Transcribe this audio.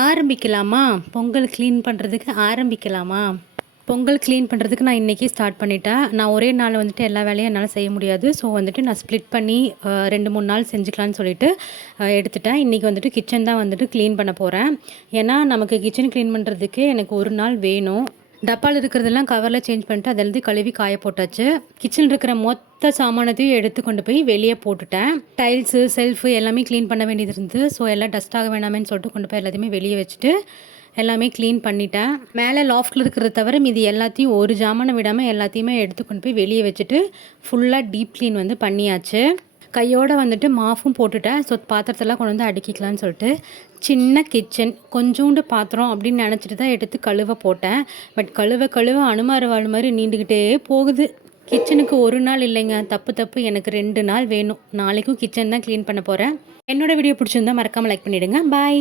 ஆரம்பிக்கலாமா? பொங்கல் க்ளீன் பண்ணுறதுக்கு ஆரம்பிக்கலாமா? பொங்கல் க்ளீன் பண்ணுறதுக்கு நான் இன்றைக்கி ஸ்டார்ட் பண்ணிட்டேன். நான் ஒரே நாள் வந்துட்டு எல்லா வேலையும் என்னால் செய்ய முடியாது. ஸோ வந்துட்டு நான் ஸ்ப்ளிட் பண்ணி 2, 3 நாள் செஞ்சுக்கலான்னு சொல்லிட்டு எடுத்துட்டேன். இன்றைக்கி வந்துட்டு கிச்சன் தான் வந்துட்டு க்ளீன் பண்ண போகிறேன். ஏன்னா நமக்கு கிச்சன் க்ளீன் பண்ணுறதுக்கு எனக்கு ஒரு நாள் வேணும். டப்பாவில் இருக்கிறதெல்லாம் கவரில் சேஞ்ச் பண்ணிட்டு அதை எல்லாத்தையும் கழுவி காய போட்டாச்சு. கிச்சனில் இருக்கிற மொத்த சாமானத்தையும் எடுத்து கொண்டு போய் வெளியே போட்டுட்டேன். டைல்ஸு, செல்ஃபு எல்லாமே க்ளீன் பண்ண வேண்டியது இருந்தது. ஸோ எல்லாம் டஸ்ட் ஆக வேணாமேன்னு சொல்லிட்டு கொண்டு போய் எல்லாத்தையுமே வெளியே வச்சுட்டு எல்லாமே க்ளீன் பண்ணிட்டேன். மேலே லாஃப்ட்டில் இருக்கிறத தவிர மீதி எல்லாத்தையும் ஒரு ஜாமானை விடாமல் எல்லாத்தையுமே எடுத்து கொண்டு போய் வெளியே வச்சுட்டு ஃபுல்லாக டீப் க்ளீன் வந்து பண்ணியாச்சு. கையோடு வந்துட்டு மாஃபும் போட்டுட்டேன். ஸோ பாத்திரத்தெல்லாம் கொண்டு வந்து அடுக்கிக்கலான்னு சொல்லிட்டு சின்ன கிச்சன் கொஞ்சோண்டு பாத்திரம் அப்படின்னு நினச்சிட்டு தான் எடுத்து கழுவ போட்டேன். பட் கழுவ அனுமார் வாழ் மாதிரி நீண்டுக்கிட்டே போகுது. கிச்சனுக்கு ஒரு நாள் இல்லைங்க, தப்பு எனக்கு 2 நாள் வேணும். நாளைக்கும் கிச்சன் தான் க்ளீன் பண்ண போகிறேன். என்னோடய வீடியோ பிடிச்சிருந்தா மறக்காமல் லைக் பண்ணிவிடுங்க. பாய்.